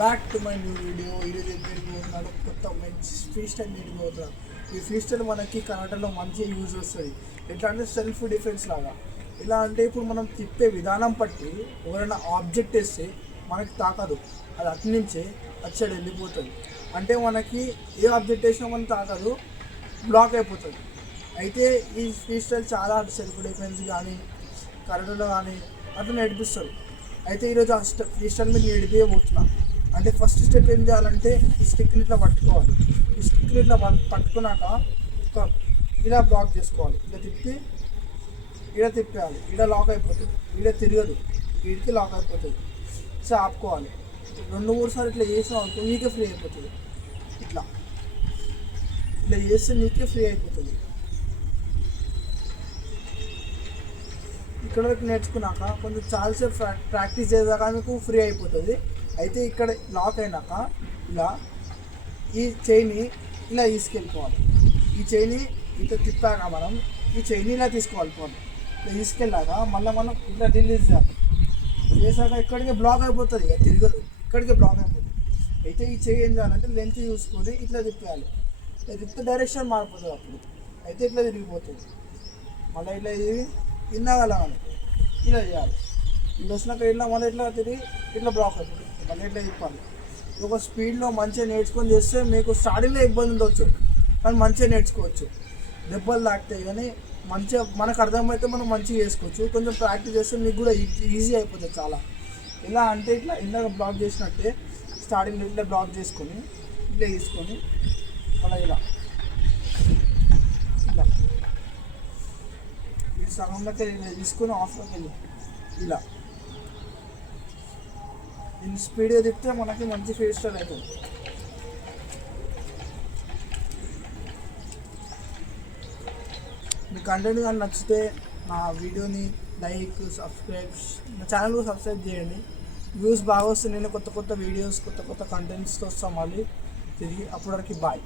Back to my new video. ఈరోజు పోతున్నాడు కొత్త మంచి ఫ్రీ స్టైల్ పోతున్నాను. ఈ ఫ్రీ స్టైల్ మనకి కరాటేలో మంచి యూజ్ వస్తుంది. ఎట్లా అంటే సెల్ఫ్ డిఫెన్స్ లాగా. ఎలా అంటే ఇప్పుడు మనం తిప్పే విధానం బట్టి ఎవరైనా ఆబ్జెక్ట్ వేస్తే మనకి తాకదు, అది అటు నుంచే అటు వెళ్ళిపోతుంది. అంటే మనకి ఏ ఆబ్జెక్ట్ వేసినా మనం తాకదు, బ్లాక్ అయిపోతుంది. అయితే ఈ ఫ్రీ స్టైల్ చాలా సెల్ఫ్ డిఫెన్స్ కానీ కరాటేలో కానీ అట్లా నేర్పిస్తారు. అయితే ఈరోజు ఆ ఫ్రీ స్టైల్ మీద నేర్పిపోతున్నా. అంటే ఫస్ట్ స్టెప్ ఏం చేయాలంటే ఈ స్టిక్ని ఇట్లా పట్టుకోవాలి. ఈ స్టిక్ని ఇట్లా పట్టుకున్నాక ఇలా బ్లాక్ చేసుకోవాలి. ఇలా తిప్పేయాలి. ఇలా లాక్ అయిపోతుంది, ఇలా తిరగదు, వీడికి లాక్ అయిపోతుంది. సో ఆపుకోవాలి. 2-3 సార్లు ఇట్లా చేసాం అనుకో నీకే ఫ్రీ అయిపోతుంది. ఇట్లా చేస్తే నీకే ఫ్రీ అయిపోతుంది. ఇక్కడ వరకు నేర్చుకున్నాక కొంచెం చాలాసేపు ప్రాక్టీస్ చేసాక మీకు ఫ్రీ అయిపోతుంది. అయితే ఇక్కడ లాక్ అయినాక ఇలా ఈ చైన్ని ఇలా తీసుకెళ్ళిపోవాలి. ఈ చైన్ని ఇట్లా తిప్పాక మనం ఈ చైన్ని ఇలా తీసుకోవాలి. ఇలా తీసుకెళ్ళాక మళ్ళీ మనం ఇట్లా రిలీజ్ చేసాక ఇక్కడికి బ్లాక్ అయిపోతుంది, ఇక తిరగదు, ఇక్కడికి బ్లాక్ అయిపోతుంది. అయితే ఈ చెయ్యి ఏం చేయాలంటే లెంత్ చూసుకొని ఇట్లా తిప్పేయాలి. ఇట్లా తిప్పితే డైరెక్షన్ మారిపోతుంది. అప్పుడు అయితే ఇట్లా తిరిగిపోతుంది. మళ్ళీ ఇట్లా ఇది ఇన్నాగలగాలి, ఇలా చేయాలి. ఇట్లా వచ్చినాక ఇట్లా మళ్ళీ ఇట్లా తిరిగి ఇట్లా బ్లాక్ అవుతుంది. మళ్ళీ ఇట్లా తిప్పాలి. ఒక స్పీడ్లో మంచిగా నేర్చుకొని చేస్తే మీకు స్టార్టింగ్లో ఇబ్బంది ఉండవచ్చు, కానీ మంచిగా నేర్చుకోవచ్చు. దెబ్బలు తాకుతాయి కానీ మంచిగా మనకు అర్థమైతే మనం మంచిగా చేసుకోవచ్చు. కొంచెం ప్రాక్టీస్ చేస్తే మీకు కూడా ఈజీ అయిపోతుంది చాలా. ఎలా అంటే ఇట్లా ఇందాక బ్లాక్ చేసినట్టే స్టార్టింగ్లో ఇట్లా బ్లాక్ చేసుకొని ఇట్లా తీసుకొని మళ్ళీ ఇలా సగంలోకి తీసుకొని ఆఫ్లోకి వెళ్ళి ఇలా దీన్ని స్పీడ్గా తిప్పితే మనకి మంచి ఫేస్ స్టైల్ అవుతుంది. మీ కంటెంట్ కానీ నచ్చితే నా వీడియోని లైక్, సబ్స్క్రైబ్, నా ఛానల్కి సబ్స్క్రైబ్ చేయండి. వ్యూస్ బాగా వస్తే నేను కొత్త వీడియోస్, కొత్త కంటెంట్స్తో వస్తాం మళ్ళీ తిరిగి. అప్పటివరకు బాయ్.